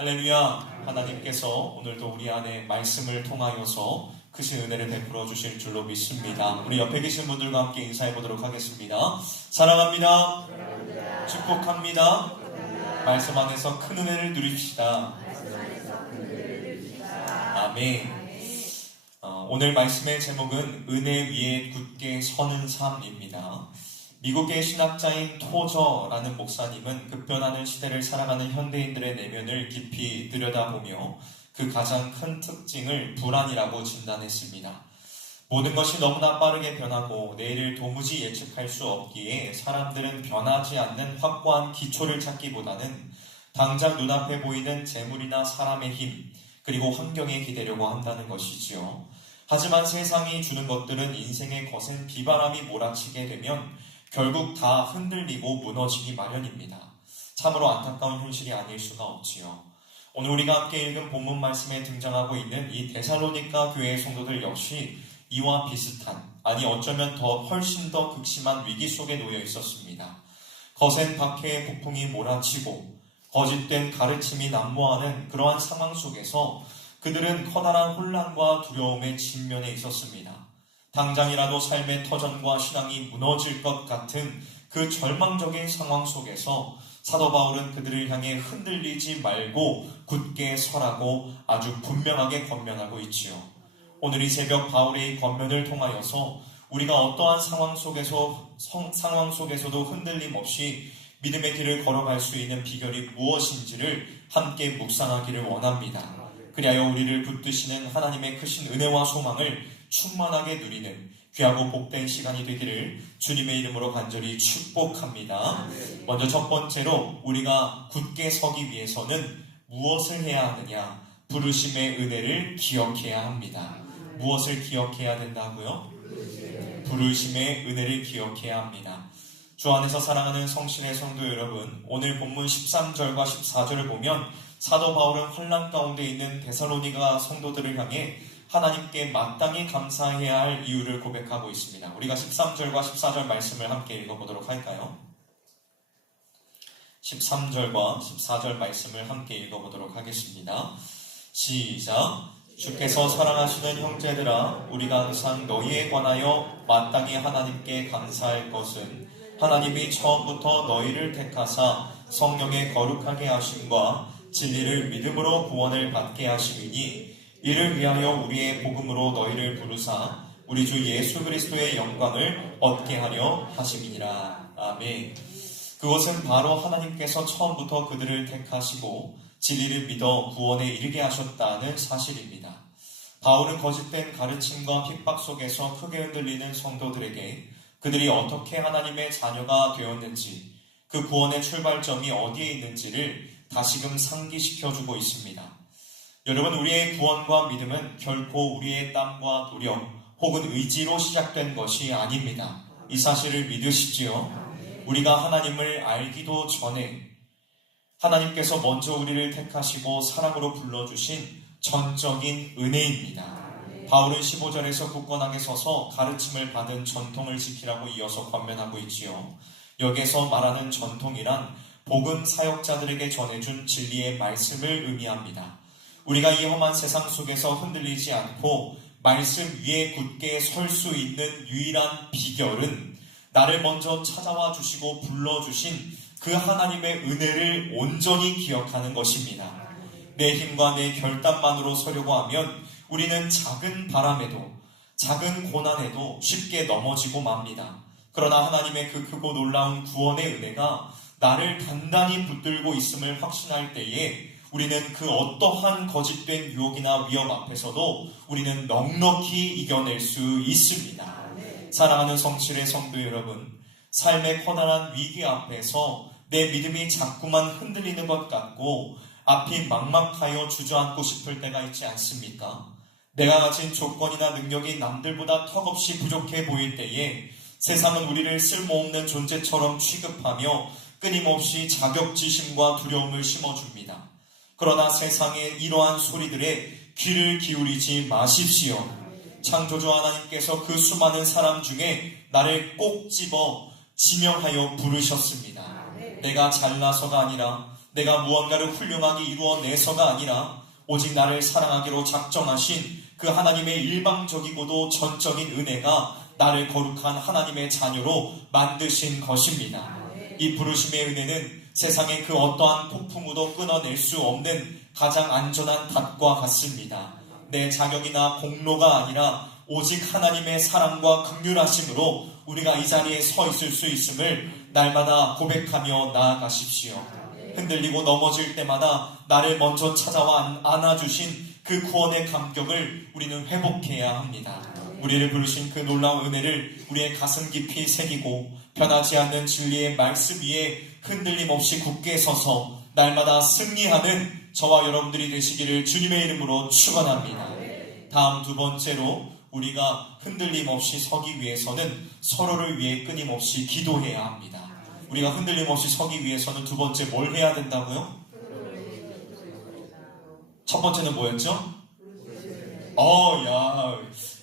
할렐루야. 하나님께서 오늘도 우리 안에 말씀을 통하여서 크신 은혜를 베풀어 주실 줄로 믿습니다. 우리 옆에 계신 분들과 함께 인사해 보도록 하겠습니다. 사랑합니다. 축복합니다. 말씀 안에서 큰 은혜를 누립시다. 아멘. 오늘 말씀의 제목은 은혜 위에 굳게 서는 삶입니다. 미국의 신학자인 토저라는 목사님은 급변하는 시대를 살아가는 현대인들의 내면을 깊이 들여다보며 그 가장 큰 특징을 불안이라고 진단했습니다. 모든 것이 너무나 빠르게 변하고 내일을 도무지 예측할 수 없기에 사람들은 변하지 않는 확고한 기초를 찾기보다는 당장 눈앞에 보이는 재물이나 사람의 힘, 그리고 환경에 기대려고 한다는 것이지요. 하지만 세상이 주는 것들은 인생의 거센 비바람이 몰아치게 되면 결국 다 흔들리고 무너지기 마련입니다. 참으로 안타까운 현실이 아닐 수가 없지요. 오늘 우리가 함께 읽은 본문 말씀에 등장하고 있는 이 데살로니가 교회의 성도들 역시 이와 비슷한, 아니 어쩌면 훨씬 더 극심한 위기 속에 놓여 있었습니다. 거센 박해의 폭풍이 몰아치고 거짓된 가르침이 난무하는 그러한 상황 속에서 그들은 커다란 혼란과 두려움에 직면해 있었습니다. 당장이라도 삶의 터전과 신앙이 무너질 것 같은 그 절망적인 상황 속에서 사도 바울은 그들을 향해 흔들리지 말고 굳게 서라고 아주 분명하게 권면하고 있지요. 오늘 이 새벽 바울의 이 권면을 통하여서 우리가 어떠한 상황 속에서도 흔들림 없이 믿음의 길을 걸어갈 수 있는 비결이 무엇인지를 함께 묵상하기를 원합니다. 그리하여 우리를 붙드시는 하나님의 크신 은혜와 소망을 충만하게 누리는 귀하고 복된 시간이 되기를 주님의 이름으로 간절히 축복합니다. 먼저 첫 번째로 우리가 굳게 서기 위해서는 무엇을 해야 하느냐? 부르심의 은혜를 기억해야 합니다. 무엇을 기억해야 된다고요? 부르심의 은혜를 기억해야 합니다. 주 안에서 사랑하는 성신의 성도 여러분, 오늘 본문 13절과 14절을 보면 사도 바울은 환난 가운데 있는 데살로니가 성도들을 향해 하나님께 마땅히 감사해야 할 이유를 고백하고 있습니다. 우리가 13절과 14절 말씀을 함께 읽어보도록 할까요? 13절과 14절 말씀을 함께 읽어보도록 하겠습니다. 시작! 주께서 사랑하시는 형제들아, 우리가 항상 너희에 관하여 마땅히 하나님께 감사할 것은 하나님이 처음부터 너희를 택하사 성령의 거룩하게 하심과 진리를 믿음으로 구원을 받게 하심이니 이를 위하여 우리의 복음으로 너희를 부르사 우리 주 예수 그리스도의 영광을 얻게 하려 하심이니라. 아멘. 그것은 바로 하나님께서 처음부터 그들을 택하시고 진리를 믿어 구원에 이르게 하셨다는 사실입니다. 바울은 거짓된 가르침과 핍박 속에서 크게 흔들리는 성도들에게 그들이 어떻게 하나님의 자녀가 되었는지, 그 구원의 출발점이 어디에 있는지를 다시금 상기시켜주고 있습니다. 여러분, 우리의 구원과 믿음은 결코 우리의 땀과 노력 혹은 의지로 시작된 것이 아닙니다. 이 사실을 믿으시지요? 우리가 하나님을 알기도 전에 하나님께서 먼저 우리를 택하시고 사랑으로 불러주신 전적인 은혜입니다. 바울은 15절에서 굳건하게 서서 가르침을 받은 전통을 지키라고 이어서 권면하고 있지요. 여기서 말하는 전통이란 복음 사역자들에게 전해준 진리의 말씀을 의미합니다. 우리가 이 험한 세상 속에서 흔들리지 않고 말씀 위에 굳게 설 수 있는 유일한 비결은 나를 먼저 찾아와 주시고 불러주신 그 하나님의 은혜를 온전히 기억하는 것입니다. 내 힘과 내 결단만으로 서려고 하면 우리는 작은 바람에도 작은 고난에도 쉽게 넘어지고 맙니다. 그러나 하나님의 그 크고 놀라운 구원의 은혜가 나를 단단히 붙들고 있음을 확신할 때에 우리는 그 어떠한 거짓된 유혹이나 위험 앞에서도 우리는 넉넉히 이겨낼 수 있습니다. 사랑하는 성실의 성도 여러분, 삶의 커다란 위기 앞에서 내 믿음이 자꾸만 흔들리는 것 같고 앞이 막막하여 주저앉고 싶을 때가 있지 않습니까? 내가 가진 조건이나 능력이 남들보다 턱없이 부족해 보일 때에 세상은 우리를 쓸모없는 존재처럼 취급하며 끊임없이 자격지심과 두려움을 심어줍니다. 그러나 세상의 이러한 소리들에 귀를 기울이지 마십시오. 창조주 하나님께서 그 수많은 사람 중에 나를 꼭 집어 지명하여 부르셨습니다. 내가 잘나서가 아니라 내가 무언가를 훌륭하게 이루어내서가 아니라 오직 나를 사랑하기로 작정하신 그 하나님의 일방적이고도 전적인 은혜가 나를 거룩한 하나님의 자녀로 만드신 것입니다. 이 부르심의 은혜는 세상의 그 어떠한 폭풍우도 끊어낼 수 없는 가장 안전한 닷과 같습니다. 내 자격이나 공로가 아니라 오직 하나님의 사랑과 긍휼하심으로 우리가 이 자리에 서 있을 수 있음을 날마다 고백하며 나아가십시오. 흔들리고 넘어질 때마다 나를 먼저 찾아와 안아주신 그 구원의 감격을 우리는 회복해야 합니다. 우리를 부르신 그 놀라운 은혜를 우리의 가슴 깊이 새기고 변하지 않는 진리의 말씀 위에 흔들림 없이 굳게 서서 날마다 승리하는 저와 여러분들이 되시기를 주님의 이름으로 축원합니다. 다음 두 번째로 우리가 흔들림 없이 서기 위해서는 서로를 위해 끊임없이 기도해야 합니다. 우리가 흔들림 없이 서기 위해서는 두 번째 뭘 해야 된다고요? 첫 번째는 뭐였죠?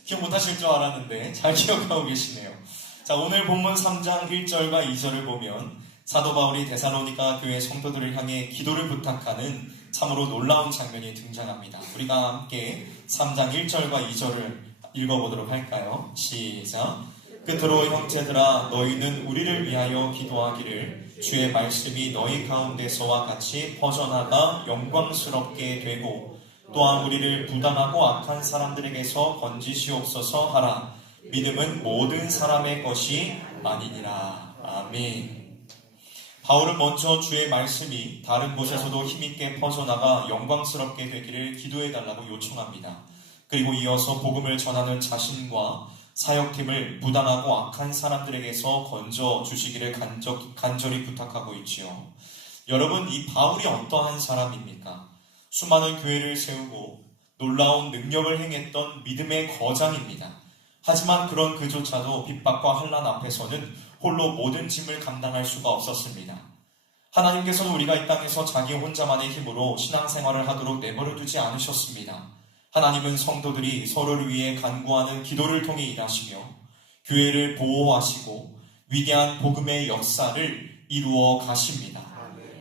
기억 못하실 줄 알았는데 잘 기억하고 계시네요. 자, 오늘 본문 3장 1절과 2절을 보면 사도 바울이 데살로니가 교회 성도들을 향해 기도를 부탁하는 참으로 놀라운 장면이 등장합니다. 우리가 함께 3장 1절과 2절을 읽어보도록 할까요? 시작. 끝으로 형제들아 너희는 우리를 위하여 기도하기를 주의 말씀이 너희 가운데서와 같이 퍼져나가 영광스럽게 되고 또한 우리를 부당하고 악한 사람들에게서 건지시옵소서 하라. 믿음은 모든 사람의 것이 아니니라. 아멘. 바울은 먼저 주의 말씀이 다른 곳에서도 힘있게 퍼져나가 영광스럽게 되기를 기도해달라고 요청합니다. 그리고 이어서 복음을 전하는 자신과 사역팀을 부당하고 악한 사람들에게서 건져주시기를 간절히 부탁하고 있지요. 여러분, 이 바울이 어떠한 사람입니까? 수많은 교회를 세우고 놀라운 능력을 행했던 믿음의 거장입니다. 하지만 그런 그조차도 핍박과 환난 앞에서는 홀로 모든 짐을 감당할 수가 없었습니다. 하나님께서는 우리가 이 땅에서 자기 혼자만의 힘으로 신앙생활을 하도록 내버려두지 않으셨습니다. 하나님은 성도들이 서로를 위해 간구하는 기도를 통해 일하시며 교회를 보호하시고 위대한 복음의 역사를 이루어 가십니다.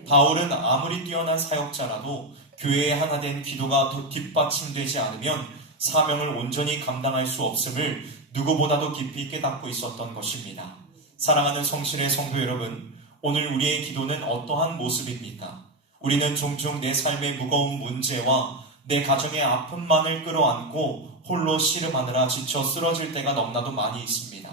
바울은 아무리 뛰어난 사역자라도 교회의 하나 된 기도가 뒷받침되지 않으면 사명을 온전히 감당할 수 없음을 누구보다도 깊이 깨닫고 있었던 것입니다. 사랑하는 성실의 성도 여러분, 오늘 우리의 기도는 어떠한 모습입니까? 우리는 종종 내 삶의 무거운 문제와 내 가정의 아픔만을 끌어안고 홀로 씨름하느라 지쳐 쓰러질 때가 너무나도 많이 있습니다.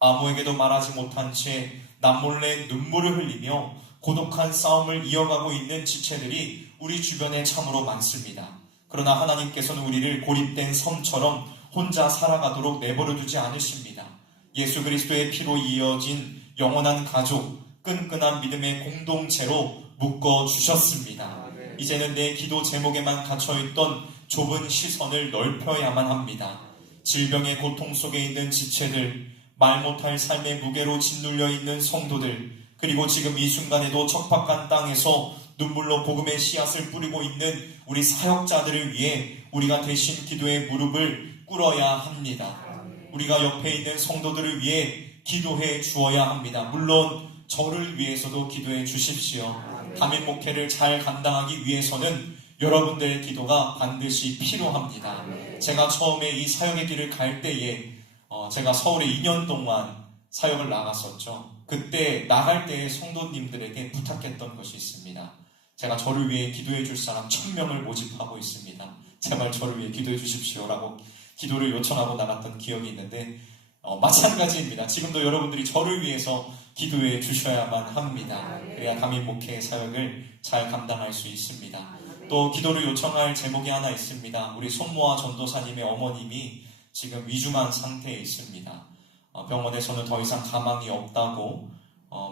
아무에게도 말하지 못한 채 남몰래 눈물을 흘리며 고독한 싸움을 이어가고 있는 지체들이 우리 주변에 참으로 많습니다. 그러나 하나님께서는 우리를 고립된 섬처럼 혼자 살아가도록 내버려두지 않으십니다. 예수 그리스도의 피로 이어진 영원한 가족, 끈끈한 믿음의 공동체로 묶어주셨습니다. 이제는 내 기도 제목에만 갇혀있던 좁은 시선을 넓혀야만 합니다. 질병의 고통 속에 있는 지체들, 말 못할 삶의 무게로 짓눌려 있는 성도들, 그리고 지금 이 순간에도 척박한 땅에서 눈물로 복음의 씨앗을 뿌리고 있는 우리 사역자들을 위해 우리가 대신 기도의 무릎을 꿇어야 합니다. 우리가 옆에 있는 성도들을 위해 기도해 주어야 합니다. 물론 저를 위해서도 기도해 주십시오. 담임 목회를 잘 감당하기 위해서는 여러분들의 기도가 반드시 필요합니다. 제가 처음에 이 사역의 길을 갈 때에 제가 서울에 2년 동안 사역을 나갔었죠. 그때 나갈 때에 성도님들에게 부탁했던 것이 있습니다. 제가 저를 위해 기도해 줄 사람 1000명을 모집하고 있습니다. 제발 저를 위해 기도해 주십시오라고 기도를 요청하고 나갔던 기억이 있는데 마찬가지입니다. 지금도 여러분들이 저를 위해서 기도해 주셔야만 합니다. 그래야 담임 목회의 사역을 잘 감당할 수 있습니다. 또 기도를 요청할 제목이 하나 있습니다. 우리 손모아 전도사님의 어머님이 지금 위중한 상태에 있습니다. 병원에서는 더 이상 가망이 없다고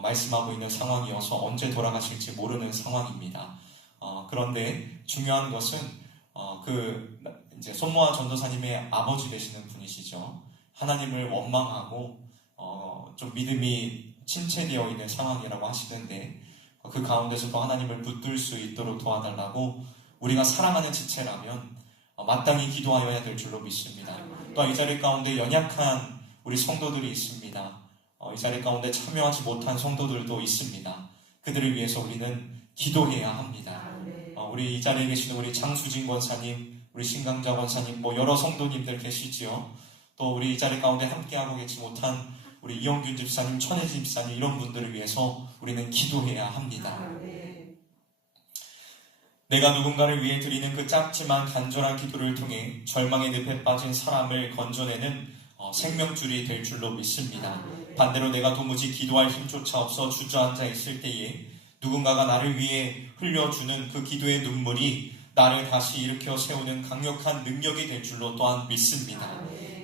말씀하고 있는 상황이어서 언제 돌아가실지 모르는 상황입니다. 그런데 중요한 것은 이제 손모아 전도사님의 아버지 되시는 분이시죠. 하나님을 원망하고 좀 믿음이 침체되어 있는 상황이라고 하시는데 그 가운데서도 하나님을 붙들 수 있도록 도와달라고 우리가 사랑하는 지체라면 마땅히 기도하여야 될 줄로 믿습니다. 또한 이 자리 가운데 연약한 우리 성도들이 있습니다. 이 자리 가운데 참여하지 못한 성도들도 있습니다. 그들을 위해서 우리는 기도해야 합니다. 우리 이 자리에 계시는 우리 장수진 권사님, 우리 신강자 권사님, 여러 성도님들 계시지요. 또 우리 이 자리 가운데 함께하고 계시 못한 우리 이영균 집사님, 천혜진 집사님 이런 분들을 위해서 우리는 기도해야 합니다. 내가 누군가를 위해 드리는 그 짧지만 간절한 기도를 통해 절망의 늪에 빠진 사람을 건져내는 생명줄이 될 줄로 믿습니다. 반대로 내가 도무지 기도할 힘조차 없어 주저앉아 있을 때에 누군가가 나를 위해 흘려주는 그 기도의 눈물이 나를 다시 일으켜 세우는 강력한 능력이 될 줄로 또한 믿습니다.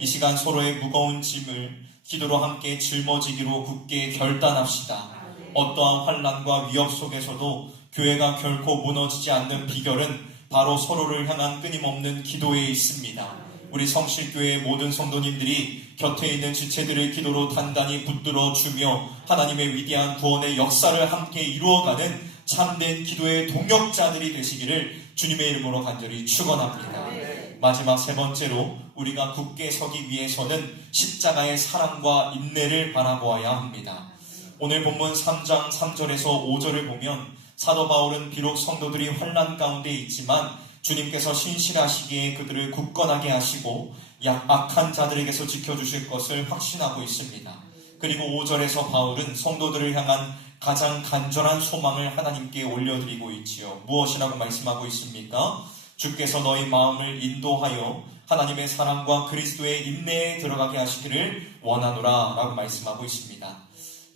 이 시간 서로의 무거운 짐을 기도로 함께 짊어지기로 굳게 결단합시다. 어떠한 환난과 위협 속에서도 교회가 결코 무너지지 않는 비결은 바로 서로를 향한 끊임없는 기도에 있습니다. 우리 성실교회의 모든 성도님들이 곁에 있는 지체들의 기도로 단단히 붙들어 주며 하나님의 위대한 구원의 역사를 함께 이루어가는 참된 기도의 동역자들이 되시기를 주님의 이름으로 간절히 축원합니다. 마지막 세 번째로 우리가 굳게 서기 위해서는 십자가의 사랑과 인내를 바라보아야 합니다. 오늘 본문 3장 3절에서 5절을 보면 사도 바울은 비록 성도들이 환난 가운데 있지만 주님께서 신실하시기에 그들을 굳건하게 하시고 악한 자들에게서 지켜주실 것을 확신하고 있습니다. 그리고 5절에서 바울은 성도들을 향한 가장 간절한 소망을 하나님께 올려드리고 있지요. 무엇이라고 말씀하고 있습니까? 주께서 너희 마음을 인도하여 하나님의 사랑과 그리스도의 인내에 들어가게 하시기를 원하노라 라고 말씀하고 있습니다.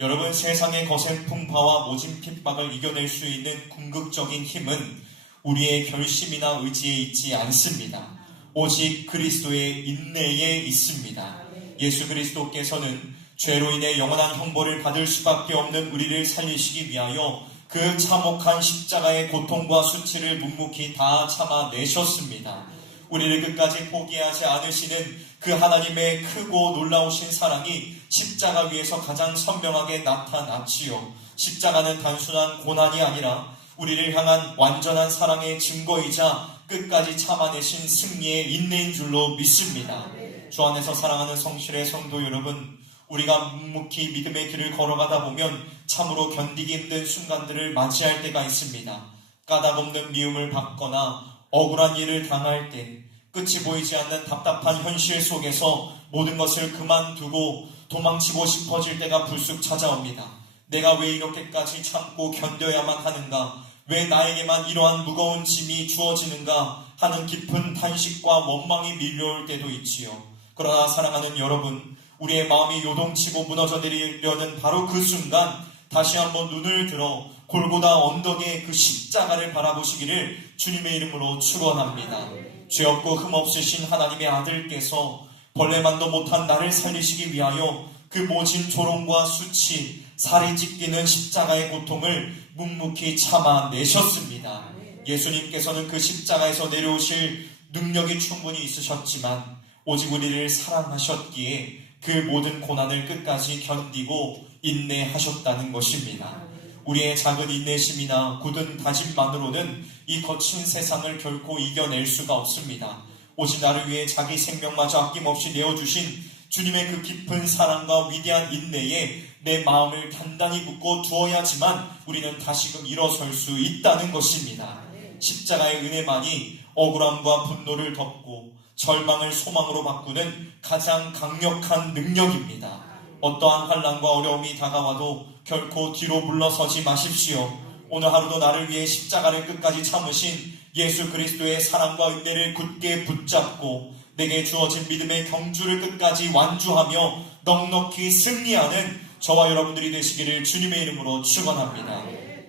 여러분, 세상의 거센 풍파와 모진 핍박을 이겨낼 수 있는 궁극적인 힘은 우리의 결심이나 의지에 있지 않습니다. 오직 그리스도의 인내에 있습니다. 예수 그리스도께서는 죄로 인해 영원한 형벌을 받을 수밖에 없는 우리를 살리시기 위하여 그 참혹한 십자가의 고통과 수치를 묵묵히 다 참아내셨습니다. 우리를 끝까지 포기하지 않으시는 그 하나님의 크고 놀라우신 사랑이 십자가 위에서 가장 선명하게 나타났지요. 십자가는 단순한 고난이 아니라 우리를 향한 완전한 사랑의 증거이자 끝까지 참아내신 승리의 인내인 줄로 믿습니다. 주 안에서 사랑하는 성실의 성도 여러분, 우리가 묵묵히 믿음의 길을 걸어가다 보면 참으로 견디기 힘든 순간들을 맞이할 때가 있습니다. 까닭없는 미움을 받거나 억울한 일을 당할 때, 끝이 보이지 않는 답답한 현실 속에서 모든 것을 그만두고 도망치고 싶어질 때가 불쑥 찾아옵니다. 내가 왜 이렇게까지 참고 견뎌야만 하는가? 왜 나에게만 이러한 무거운 짐이 주어지는가? 하는 깊은 탄식과 원망이 밀려올 때도 있지요. 그러나 사랑하는 여러분, 우리의 마음이 요동치고 무너져 내리려는 바로 그 순간 다시 한번 눈을 들어 골고다 언덕의 그 십자가를 바라보시기를 주님의 이름으로 축원합니다. 죄 없고 흠 없으신 하나님의 아들께서 벌레만도 못한 나를 살리시기 위하여 그 모진 조롱과 수치, 살이 찢기는 십자가의 고통을 묵묵히 참아내셨습니다. 예수님께서는 그 십자가에서 내려오실 능력이 충분히 있으셨지만 오직 우리를 사랑하셨기에 그 모든 고난을 끝까지 견디고 인내하셨다는 것입니다. 우리의 작은 인내심이나 굳은 다짐만으로는 이 거친 세상을 결코 이겨낼 수가 없습니다. 오직 나를 위해 자기 생명마저 아낌없이 내어주신 주님의 그 깊은 사랑과 위대한 인내에 내 마음을 단단히 묶어 두어야지만 우리는 다시금 일어설 수 있다는 것입니다. 십자가의 은혜만이 억울함과 분노를 덮고 절망을 소망으로 바꾸는 가장 강력한 능력입니다. 어떠한 환난과 어려움이 다가와도 결코 뒤로 물러서지 마십시오. 오늘 하루도 나를 위해 십자가를 끝까지 참으신 예수 그리스도의 사랑과 은혜를 굳게 붙잡고 내게 주어진 믿음의 경주를 끝까지 완주하며 넉넉히 승리하는 저와 여러분들이 되시기를 주님의 이름으로 축원합니다.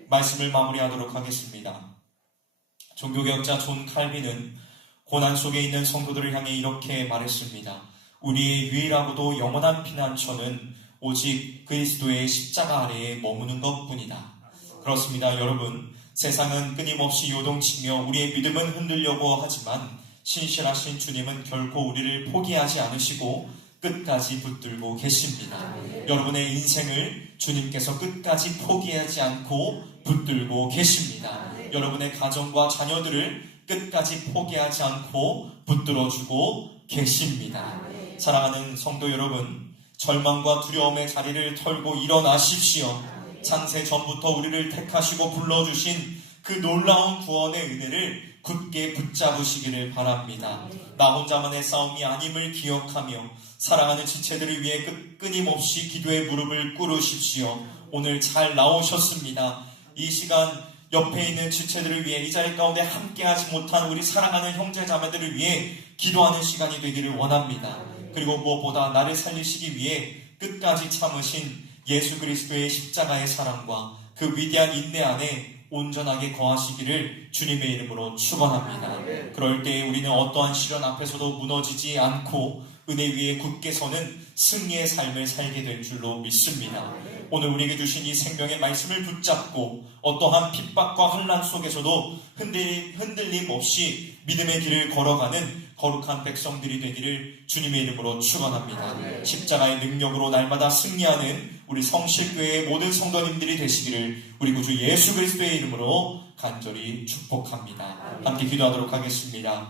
말씀을 마무리하도록 하겠습니다. 종교개혁자 존 칼빈은 고난 속에 있는 성도들을 향해 이렇게 말했습니다. 우리의 유일하고도 영원한 피난처는 오직 그리스도의 십자가 아래에 머무는 것뿐이다. 그렇습니다. 여러분, 세상은 끊임없이 요동치며 우리의 믿음은 흔들려고 하지만 신실하신 주님은 결코 우리를 포기하지 않으시고 끝까지 붙들고 계십니다. 여러분의 인생을 주님께서 끝까지 포기하지 않고 붙들고 계십니다. 여러분의 가정과 자녀들을 끝까지 포기하지 않고 붙들어주고 계십니다. 사랑하는 성도 여러분, 절망과 두려움의 자리를 털고 일어나십시오. 창세 전부터 우리를 택하시고 불러주신 그 놀라운 구원의 은혜를 굳게 붙잡으시기를 바랍니다. 나 혼자만의 싸움이 아님을 기억하며 사랑하는 지체들을 위해 끊임없이 기도의 무릎을 꿇으십시오. 오늘 잘 나오셨습니다. 이 시간 옆에 있는 지체들을 위해 이 자리 가운데 함께하지 못한 우리 사랑하는 형제 자매들을 위해 기도하는 시간이 되기를 원합니다. 그리고 무엇보다 나를 살리시기 위해 끝까지 참으신 예수 그리스도의 십자가의 사랑과 그 위대한 인내 안에 온전하게 거하시기를 주님의 이름으로 축원합니다. 그럴 때 우리는 어떠한 시련 앞에서도 무너지지 않고 은혜 위에 굳게 서는 승리의 삶을 살게 될 줄로 믿습니다. 오늘 우리에게 주신 이 생명의 말씀을 붙잡고 어떠한 핍박과 환난 속에서도 흔들림 없이 믿음의 길을 걸어가는 거룩한 백성들이 되기를 주님의 이름으로 축원합니다. 십자가의 능력으로 날마다 승리하는 우리 성실교회의 모든 성도님들이 되시기를 우리 구주 예수 그리스도의 이름으로 간절히 축복합니다. 함께 기도하도록 하겠습니다.